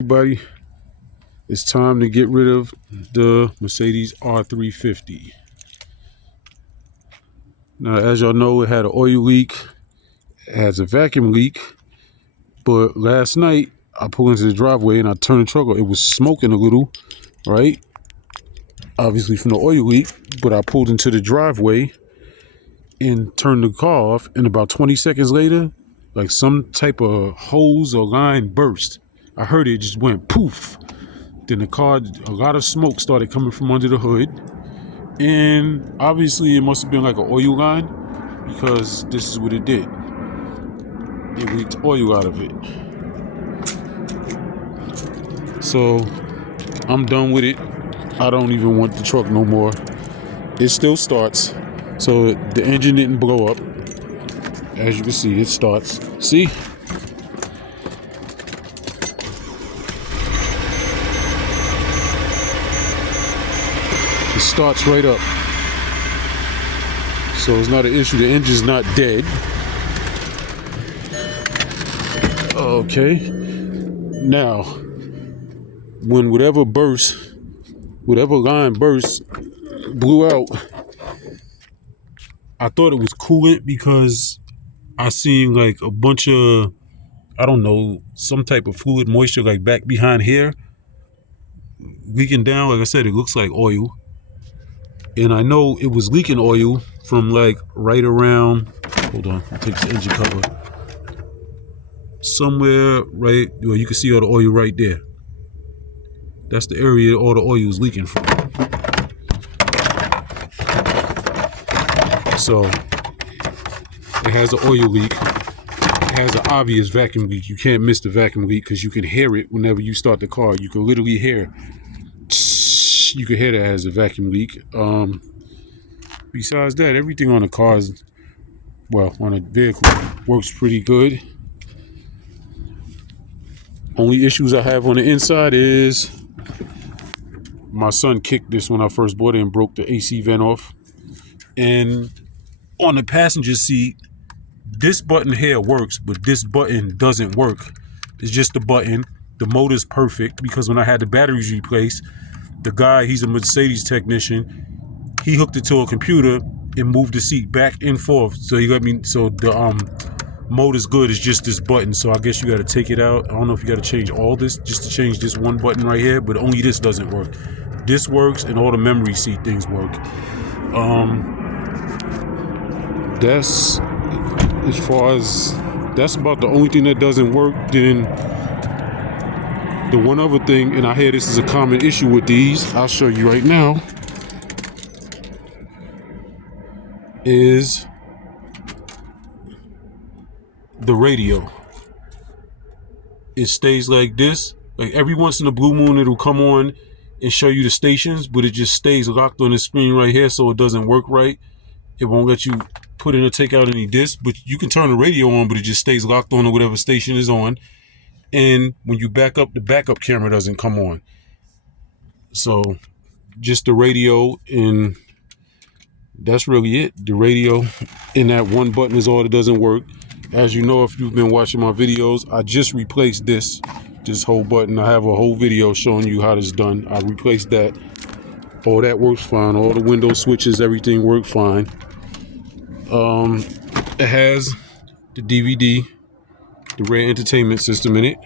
Everybody, it's time to get rid of the Mercedes R350. Now, as y'all know, it had an oil leak, it has a vacuum leak, but last night I pulled into the driveway and I turned the truck on. It was smoking a little, right? Obviously from the oil leak, but I pulled into the driveway and turned the car off, and about 20 seconds later, like some type of hose or line burst. I heard it just went poof. Then the car, a lot of smoke started coming from under the hood. And obviously it must have been like an oil line, because this is what it did. It leaked oil out of it. So I'm done with it. I don't even want the truck no more. It still starts. So the engine didn't blow up. As you can see, it starts. See? It starts right up. So it's not an issue. The engine's not dead. Okay. Now, when whatever line burst, blew out, I thought it was coolant because I seen like a bunch of, I don't know, some type of fluid moisture like back behind here leaking down. Like I said, it looks like oil. And I know it was leaking oil from like right around, hold on, I'll take the engine cover. Somewhere right, well, you can see all the oil right there. That's the area all the oil is leaking from. So it has an oil leak. It has an obvious vacuum leak. You can't miss the vacuum leak because you can hear it whenever you start the car. You can literally hear. You can hear that it has a vacuum leak. Besides that, everything on the car is, well, on a vehicle, works pretty good. Only issues I have on the inside is my son kicked this when I first bought it and broke the AC vent off. And on the passenger seat, this button here works, but this button doesn't work. It's just a button. The motor's perfect because when I had the batteries replaced, the guy, he's a Mercedes technician, he hooked it to a computer and moved the seat back and forth. So he let me, so the motor's good. It's just this button. So I guess you got to take it out. I don't know if you got to change all this just to change this one button right here, but only this doesn't work. This works and all the memory seat things work. That's as far as, that's about the only thing that doesn't work. Then the one other thing, and I hear this is a common issue with these, I'll show you right now, is the radio. It stays like this. Like every once in a blue moon, it'll come on and show you the stations, but it just stays locked on the screen right here, so it doesn't work right. It won't let you put in or take out any discs, but you can turn the radio on, but it just stays locked on to whatever station is on. And when you back up, the backup camera doesn't come on. So just the radio, and that's really it. The radio and that one button is all that doesn't work. As you know, if you've been watching my videos, I just replaced this whole button. I have a whole video showing you how this is done. I replaced that. All that works fine. All the window switches, everything worked fine. It has the DVD, the rear entertainment system in it.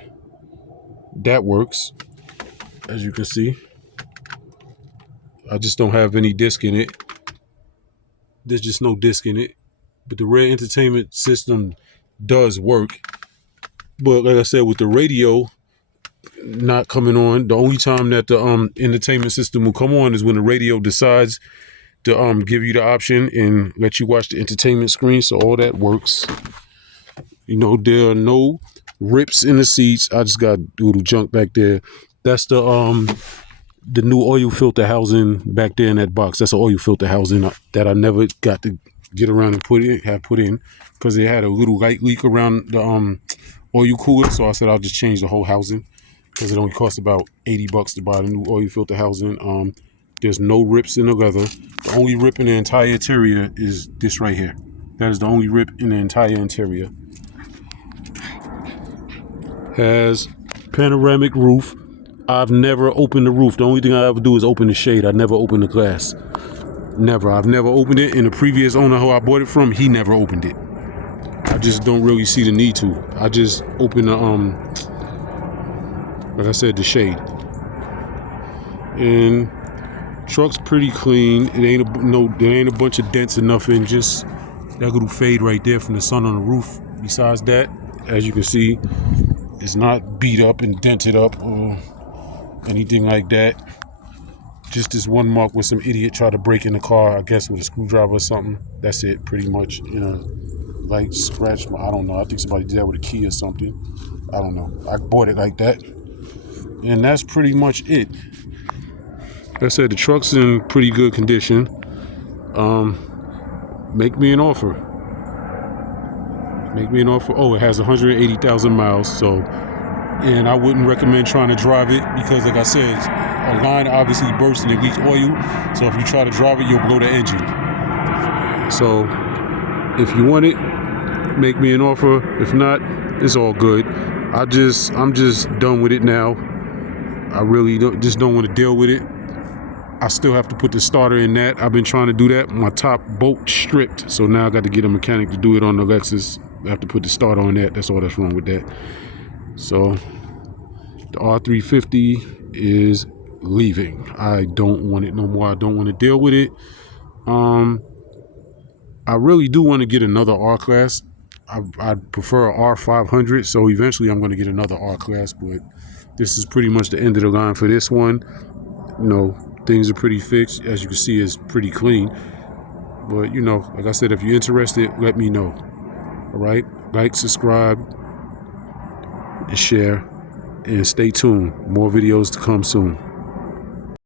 That works, as you can see. I just don't have any disc in it. There's just no disc in it. But the rear entertainment system does work. But like I said, with the radio not coming on, the only time that the entertainment system will come on is when the radio decides to give you the option and let you watch the entertainment screen. So all that works. You know, there are no rips in the seats. I just got little junk back there. That's the new oil filter housing back there in that box. That's an oil filter housing that I never got to get around and put in because they had a little light leak around the oil cooler. So I said I'll just change the whole housing because it only costs about $80 to buy the new oil filter housing. There's no rips in the leather. The only rip in the entire interior is this right here. That is the only rip in the entire interior. Has panoramic roof. I've never opened the roof. The only thing I ever do is open the shade. I never open the glass. Never. I've never opened it. And the previous owner who I bought it from, he never opened it. I just don't really see the need to. I just open the like I said, the shade. And truck's pretty clean. It ain't there ain't a bunch of dents or nothing. Just that little fade right there from the sun on the roof. Besides that, as you can see, it's not beat up and dented up or anything like that. Just this one mark where some idiot tried to break in the car, I guess with a screwdriver or something. That's it, pretty much. You know, light scratch. I don't know. I think somebody did that with a key or something. I don't know. I bought it like that. And that's pretty much it. Like I said, the truck's in pretty good condition. Make me an offer. Make me an offer. Oh, it has 180,000 miles. So, and I wouldn't recommend trying to drive it because, like I said, a line obviously bursts and it leaks oil. So if you try to drive it, you'll blow the engine. So if you want it, make me an offer. If not, it's all good. I'm just done with it now. I really don't want to deal with it. I still have to put the starter in that. I've been trying to do that. My top bolt stripped, so now I got to get a mechanic to do it on the Lexus. I have to put the starter on that. That's all that's wrong with that. So the R350 is leaving. I don't want it no more. I don't want to deal with it. I really do want to get another R class. I'd prefer a R500, so eventually I'm going to get another R class, but this is pretty much the end of the line for this one. You know, things are pretty fixed. As you can see, it's pretty clean. But, you know, like I said, if you're interested, let me know. All right? Like, subscribe, and share, and stay tuned. More videos to come soon.